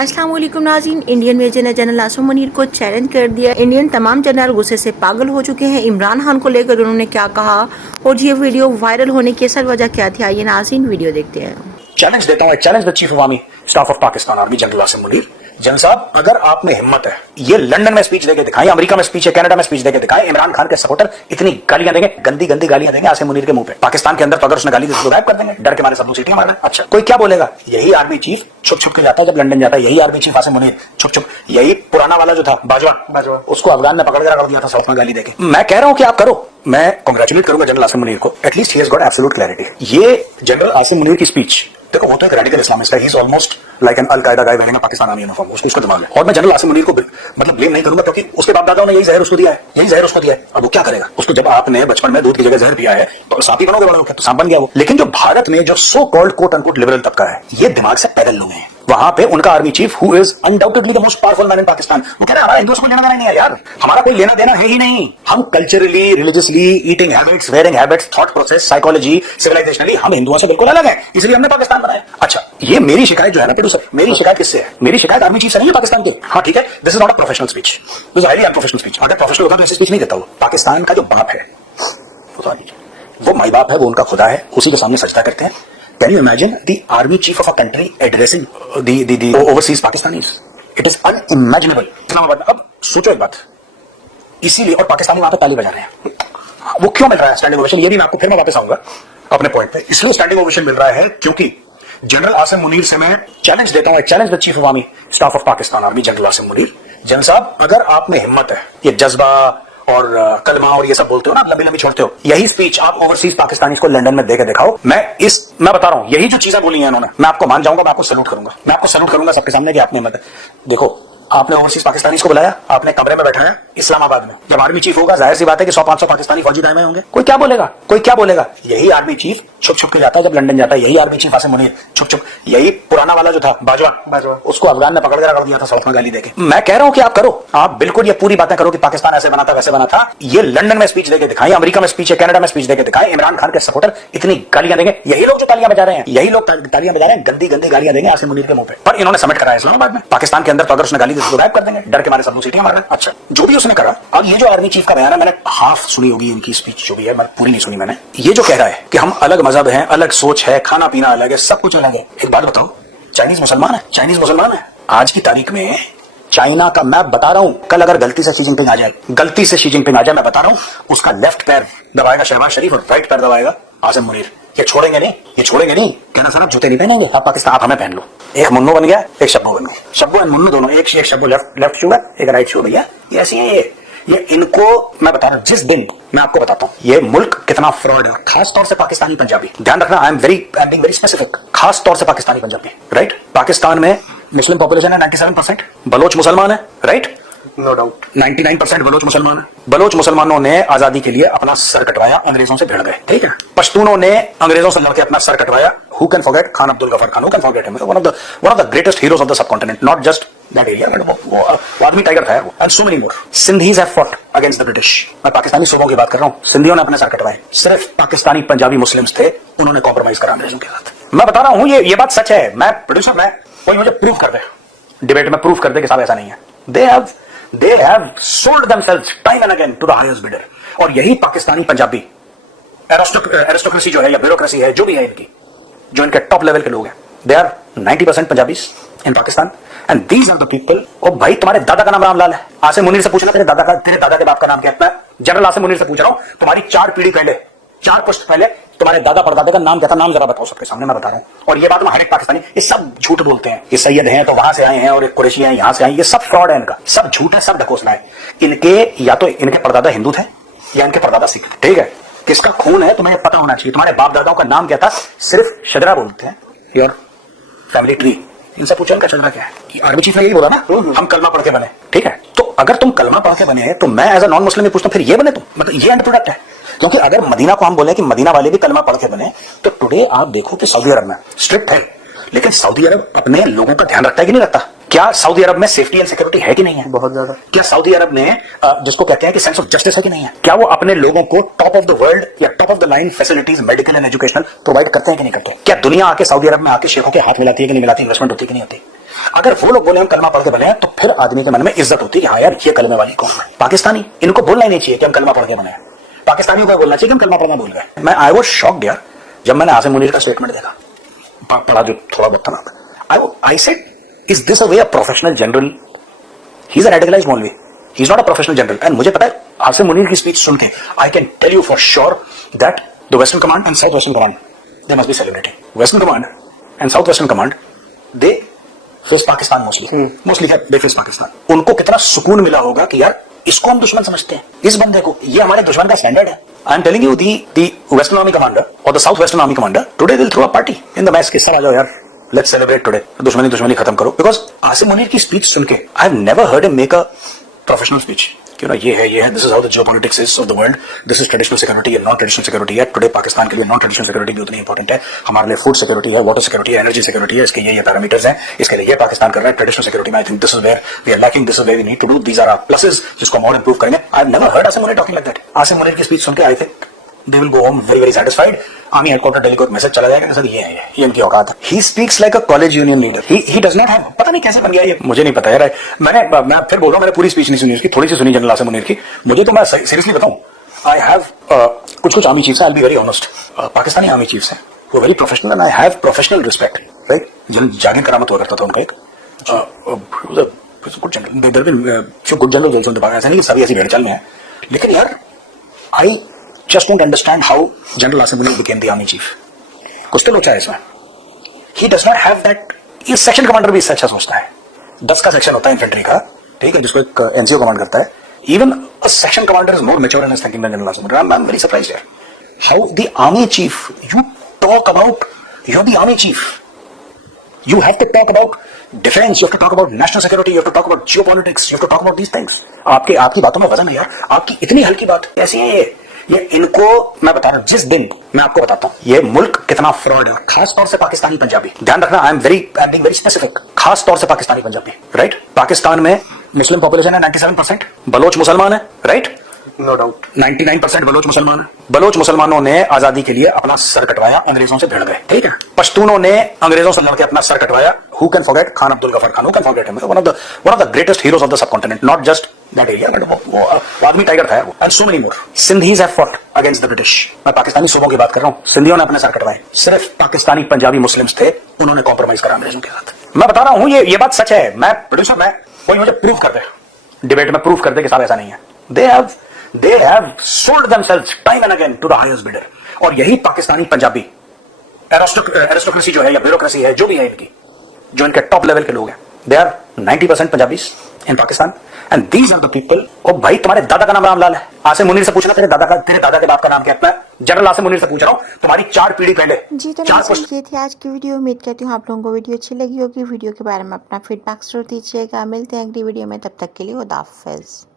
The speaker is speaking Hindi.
अस्सलाम वालेकुम नाज़रीन, इंडियन मेजर ने जनरल आसिम मुनीर को चैलेंज कर दिया। इंडियन तमाम जनरल गुस्से से पागल हो चुके हैं। इमरान खान को लेकर उन्होंने क्या कहा और ये वीडियो वायरल होने की असल वजह क्या थी, आइए नाज़रीन वीडियो देखते हैं। चैलेंज देता हूं, challenge the chief of army staff of Pakistan army general Asim Munir. General साहब, अगर आप में हिम्मत है, ये लंदन में स्पीच देके दिखाएं, अमेरिका में स्पीच है, कनाडा में स्पीच देके दिखाएं, इमरान खान के सपोर्टर इतनी गालियां देंगे, गंदी गंदी गालियां देंगे आसिम मुनीर के मुंह पे। पाकिस्तान के अंदर तो अगर उसने गाली दी तो गायब कर देंगे, डर के मारे सब लोग सीटियां मारना। अच्छा, कोई क्या बोलेगा? यही आर्मी चीफ छुप छुप के जाता है जब लंदन जाता है, यही आर्मी चीफ आसिम मुनीर छुप छुप, यही पुराना वाला जो था बाजवा, उसको अफगान ने पकड़ के रख दिया था सड़क में गाली देके। मैं कह रहा हूं कि आप करो, मैं कांग्रेचुलेट करूंगा जनरल आसिम मुनीर को, at least he has got absolute clarity. ये जनरल आसिम मुनीर की स्पीच देखो, वो तो एक रेडिकल इस्लामिस्ट है, he is almost like an Al Qaeda guy wearing a Pakistan army uniform, उसको दिमाग है। और मैं जनरल आसिम मुनीर को मतलब ब्लेम नहीं करूंगा, क्योंकि उसके बाप दादाओं ने यही जहर उसको दिया है, यही जहर उसको दिया है। अब वो क्या करेगा? उसको जब आपने बचपन में दूध की जगह जहर पिया है तो सांप ही बनोगे, बड़े होकर तो सांप बन गया वो। लेकिन जो भारत में जो so called quote unquote liberal तबका है, ये दिमाग से पैदल लोग हैं। वहां पे उनका army chief who is undoubtedly the most powerful man in Pakistan, वो कह रहा है हमारा हिंदुओं को लेना देना नहीं है यार, हमारा कोई लेना देना है ही नहीं। हम culturally, religiously, eating habits, wearing habits, thought process, psychology, civilisationally हम हिंदुओं से बिल्कुल अलग है, इसलिए हमने पाकिस्तान बनाया। अच्छा, ये मेरी शिकायत जो है ना प्रोड्यूसर, मेरी शिकायत किससे है? मेरी शिकायत आर्मी चीफ से नहीं है पाकिस्तान के। हाँ ठीक है, this is not a professional speech, this is highly unprofessional speech. अगर प्रोफेशनल होता तो ऐसी स्पीच नहीं देता वो। पाकिस्तान का जो बाप है वो माई बाप है, वो उनका खुदा है, उसी के सामने सजदा करते हैं। Can you imagine the army chief of a country addressing the overseas Pakistanis? It is unimaginable. अब सोचो एक बात, इसीलिए और पाकिस्तानी वहां पे ताली बजा रहे हैं। वो क्यों मिल रहा है स्टैंडिंग ओवेशन? ये भी मैं आपको फिर मैं वापस आऊंगा अपने पॉइंट पे। इसलिए स्टैंडिंग ओवेशन मिल रहा है क्योंकि जनरल आसिम मुनीर से मैं चैलेंज देता हूं, challenge the chief of army staff of Pakistan army general Asim Munir. General साहब, अगर आप में हिम्मत है, ये जज्बा और कलमा और ये सब बोलते हो ना, लंबी लंबी छोड़ते हो, यही स्पीच आप ओवरसीज पाकिस्तानी को लंदन में देके दिखाओ। मैं बता रहा हूं, यही जो चीजें बोली हैं इन्होंने, मैं आपको मान जाऊंगा, मैं आपको सैल्यूट करूंगा, मैं आपको सैल्यूट करूंगा सबके सामने कि आपने हिम्मत है। देखो, आपने ओवरसीज पाकिस्तानी को बुलाया, आपने कमरे में बैठाया इस्लामाबाद में। जब आर्मी चीफ होगा, जाहिर सी बात है कि 100-500 पाकिस्तानी फौजी दाएं होंगे। कोई क्या बोलेगा? कोई क्या बोलेगा? यही आर्मी चीफ छुप छुप के जाता है जब लंदन जाता है, यही आर्मी चीफ आसिम मुनीर छुप छुप, यही पुराना वाला जो था बाजवा, उसको अफगान ने पकड़ के रख दिया था सड़क में गाली देके। मैं कह रहा हूं कि आप करो, आप बिल्कुल ये पूरी बातें करो कि पाकिस्तान ऐसे बना था, वैसे बना था। ये लंदन में स्पीच देके दिखाएं, अमेरिका में स्पीच है, कनाडा में स्पीच देके दिखाएं, इमरान खान के सपोर्टर इतनी गालियां देंगे, यही लोग जो तालियां बजा रहे हैं, यही लोग तालियां बजा रहे हैं, गंदी गंदी गालियां देंगे आसिम मुनीर के मुंह पे। पर इन्होंने समिट कराया इस्लामाबाद में। पाकिस्तान के अंदर तो अगर उसने गाली दी तो गायब कर देंगे, डर के मारे सब लोग सीटियां मारना। अच्छा, जो भी उसने करा। अब ये जो आर्मी चीफ का बयान है, मैंने हाफ सुनी होगी इनकी स्पीच जो भी है, पूरी नहीं सुनी मैंने। ये जो कह रहा है कि हम अलग मजहब हैं, अलग सोच है, खाना पीना अलग है, सब कुछ अलग है। एक बात बताओ, चाइनीज मुसलमान है, चाइनीज मुसलमान है। आज की तारीख में चाइना का मैप बता रहा हूं, कल अगर गलती से शी जिनपिंग आ जाए, गलती से शी जिनपिंग आ जाए, मैं बता रहा हूं, उसका लेफ्ट पैर दबाएगा शहबाज शरीफ और राइट पैर दबाएगा आसिम मुनीर। ये छोड़ेंगे नहीं, ये छोड़ेंगे नहीं। कहना सर आप जूते नहीं पहनेंगे, आप पाकिस्तान आप हमें पहन लो। एक मुन्नू बन गया, एक शब्बू बन गया, शब्बू एंड मुन्नू दोनों, एक शब्बू लेफ्ट शू है, एक राइट शू। भैया ये ऐसी है, ये इनको मैं बता रहा हूं, जिस दिन मैं आपको बताता हूं ये मुल्क कितना फ्रॉड है, खास तौर से पाकिस्तानी पंजाबी। ध्यान रखना, I am being very specific, खास तौर से पाकिस्तानी पंजाबी। राइट, पाकिस्तान में मुस्लिम पॉपुलेशन है 97%, बलोच मुसलमान है, राइट, नो डाउट 99% बलोच मुसलमान है। बलोच मुसलमानों ने आजादी के लिए अपना सर कटवाया, अंग्रेजों से भिड़ गए, ठीक है। पश्तूनों ने अंग्रेजों से लड़के अपना सर कटवाया। Who can forget Khan Abdul Ghaffar Khan? Who can forget him? One of the greatest heroes of the subcontinent, not just that area, but वो आदमी टाइगर था वो। And so many more. Sindhis have fought against the British. मैं पाकिस्तानी सूबों की बात कर रहा हूँ, सिंधियों ने अपने सर कटवाए। सिर्फ पाकिस्तानी पंजाबी मुस्लिम्स थे, उन्होंने कॉम्प्रोमाइज करा अंग्रेजों के साथ। मैं बता रहा हूँ, ये बात सच है। मैं प्रोड्यूसर, मैं कोई मुझे प्रूव कर दे, डिबेट में प्रूव कर दे कि साहब ऐसा नहीं है। They have sold themselves time and again to the highest bidder. और यही पाकिस्तानी पंजाबी एरिस्टोक्रेसी जो है या ब्यूरोक्रेसी है, जो भी है इनकी, जो इनके टॉप लेवल के लोग हैं, they are 90% Punjabis in Pakistan, and these are the people. ओ भाई, तुम्हारे दादा का नाम रामलाल है, आसिम मुनीर से पूछना तेरे दादा के बाप का नाम क्या है? मैं जनरल आसिम मुनीर से पूछ रहा हूं, तुम्हारी 4 पीढ़ी पहले, 4 पुश्त पहले तुम्हारे दादा परदादे का नाम क्या था? नाम जरा बताओ सबके सामने, मैं बता रहा हूं। और ये बात हर एक पाकिस्तानी, ये सब झूठ बोलते हैं, ये सैयद हैं तो वहां से आए हैं और एक कुरैशी हैं यहां से आए, ये सब फ्रॉड है इनका, सब झूठ है, सब ढकोसला है। इनके या तो इनके परदादा हिंदू थे या इनके परदादा सिख थे, ठीक है। किसका खून है तुम्हें पता होना चाहिए। तुम्हारे बाप दादाओं का नाम क्या था? सिर्फ शजरा बोलते हैं, योर फैमिली ट्री। इनसे पूछो इनका शजरा क्या है। आर्मी चीफ ने यही बोला ना, हम कलमा पढ़ के बने, ठीक है। तो अगर तुम कलमा पढ़ के बने हैं तो मैं एज अ नॉन मुस्लिम पूछता हूं, फिर ये बने तुम? मतलब ये एंड प्रोडक्ट है। क्योंकि अगर मदीना को हम बोले कि मदीना वाले भी कलमा पढ़ के बने, तो टुडे आप देखो कि सऊदी अरब में स्ट्रिक्ट है, लेकिन सऊदी अरब अपने लोगों का ध्यान रखता है कि नहीं रखता? क्या सऊदी अरब में सेफ्टी एंड सिक्योरिटी है कि नहीं है? बहुत ज्यादा। क्या सऊदी अरब में जिसको कहते हैं कि सेंस ऑफ जस्टिस है कि नहीं है? क्या वो अपने लोगों को टॉप ऑफ द वर्ल्ड या top of the line facilities medical and educational provide करते हैं कि नहीं करते? क्या दुनिया आके सऊदी अरब में आके शेखों के हाथ मिलाती है कि नहीं मिलाती? इन्वेस्टमेंट होती है कि नहीं होती? अगर वो लोग बोले हम कलमा पढ़ के बने हैं, तो फिर आदमी के मन में इज्जत होती है, हाँ यार ये कलमे वाली कौन है। पाकिस्तानी, इनको बोलना ही नहीं चाहिए कि हम कलमा पढ़ के बने हैं। पाकिस्तानियों को बोलना चाहिए कि हम कलमा पढ़ना भूल गए। मैं आई वाज शॉक्ड यार जब मैंने आसिम मुनीर का स्टेटमेंट देखा, पढ़ा जो थोड़ा बहुत था ना, I said is this a way a professional general? He is a radicalized मौलवी, he is not a professional general. And मुझे पता है आसिम मुनीर की स्पीच सुन के I can tell you for sure that the western command and south western command they must be celebrating. Western command and south western command they face Pakistan mostly है, दे फेस पाकिस्तान। उनको कितना सुकून मिला होगा कि यार इसको हम दुश्मन समझते हैं, इस बंदे को, ये हमारे दुश्मन का स्टैंडर्ड है। I am telling you the western army commander और the south western army commander today will throw a party in the match के सब आ जाओ यार, लेट्स सेलिब्रेट टुडे, दुश्मनी खत्म करो। बिकॉज आसिम मुनीर की स्पीच सुन के आई have never heard him make a professional speech कि ना ये है, this is how the geopolitics is of the world, this is traditional security and non traditional security है। टुडे पाकिस्तान के लिए नॉन ट्रेडिशनल सिक्योरिटी भी उतनी इंपॉर्टेंट है। हमारे लिए फूड सिक्योरिटी है, वाटर सिक्योरिटी है, एनर्जी सिक्योरिटी है, इसके ये पैरामीटर्स हैं, इसके लिए ये पाकिस्तान कर रहा है। ट्रेडिशनल सिक्योरिटी में I think this is where we are lacking, this is where we need to do, these are our pluses जिसको हम और इंप्रूव करेंगे। I have never heard Asim Munir talking like that. Asim Munir की स्पीच सुन के I think they will go home very very satisfied. Army headquarters Delhi को एक मैसेज चला जाएगा कि सर ये है, ये इनकी औकात है। He speaks like a college union leader. He does not have, पता नहीं कैसे बन गया ये, मुझे नहीं पता यार। मैं फिर बोल रहा हूँ, मैंने पूरी स्पीच नहीं सुनी उसकी, थोड़ी सी सुनी जनरल आसिम मुनीर की। मुझे तो मैं सीरियसली बताऊं, आई हैव कुछ आर्मी चीफ्स हैं, I will be very honest, Pakistani army chiefs हैं, वो very professional and I have professional respect, right. जागिर करामत हुआ करता था उनका एक गुड जनरल, ऐसा नहीं कि सभी ऐसी भेड़चाल में है, लेकिन यार I just don't understand how General Asim Munir became the army chief. कुछ तो लोचा है इसमें। He does not have that. ये सेक्शन कमांडर भी इससे अच्छा सोचता है। 10 का सेक्शन होता है इन्फेंट्री का, ठीक है, जिसको एक एनसीओ कमांड करता है। Even a section commander is more mature in his thinking than General Asim Munir. I'm very surprised here. How the army chief, you talk about, you're the army chief. You have to talk about defense, you have to talk about national security, you have to talk about geopolitics, you have to talk about these things. आपकी बातों में वजन है यार, आपकी इतनी हल्की बात कैसी है ये इनको मैं बता रहा हूं, जिस दिन मैं आपको बताता हूं ये मुल्क कितना फ्रॉड है, खास तौर से पाकिस्तानी पंजाबी, ध्यान रखना, I am being very specific, खास तौर से पाकिस्तानी पंजाबी, राइट। पाकिस्तान में मुस्लिम पॉपुलेशन है 97%, बलोच मुसलमान है, राइट, नो डाउट 99% बलोच मुसलमान है। बलोच मुसलमानों ने आजादी के लिए अपना सर कटवाया, अंग्रेजों से भिड़ गए, ठीक है। पश्तूनों ने अंग्रेजों से लड़के अपना सर कटवाया। Who can forget Khan Abdul Ghaffar Khan? Who can forget him? One of the greatest heroes of the subcontinent, not just that area, but वो आदमी टाइगर था, and so many more. Sindhis have fought against the British. मैं पाकिस्तानी सूबों की बात कर रहा हूँ, सिंधियों ने अपने सर कटवाए, सिर्फ पाकिस्तानी पंजाबी मुस्लिम्स थे, उन्होंने कॉम्प्रोमाइज करा अंग्रेजों के साथ। मैं बता रहा हूँ ये बात सच है। मैं प्रोड्यूसर, मैं कोई मुझे प्रूव कर दे, डिबेट में प्रूव कर दे कि साहब ऐसा नहीं है। They have sold themselves time and again to the highest bidder. और यही पाकिस्तानी पंजाबी एरिस्टोक्रेसी जो है या ब्यूरोक्रेसी है, जो भी है इनकी, जो इनके टॉप लेवल के लोग हैं, they are 90% Punjabis in Pakistan, and these are the people. ओ भाई, तुम्हारे दादा का नाम रामलाल है, आसिम मुनीर से पूछना तेरे दादा के बाप का नाम क्या है। जनरल आसिम मुनीर से पूछ रहा हूँ, तुम्हारी 4 पीढ़ी पहले जी तो ये थी आज की वीडियो। उम्मीद करती हूँ आप लोगों को वीडियो अच्छी लगी होगी। वीडियो के बारे में अपना फीडबैक जरूर दीजिएगा। मिलते हैं अगली वीडियो में, तब तक के लिए खुदा हाफिज़।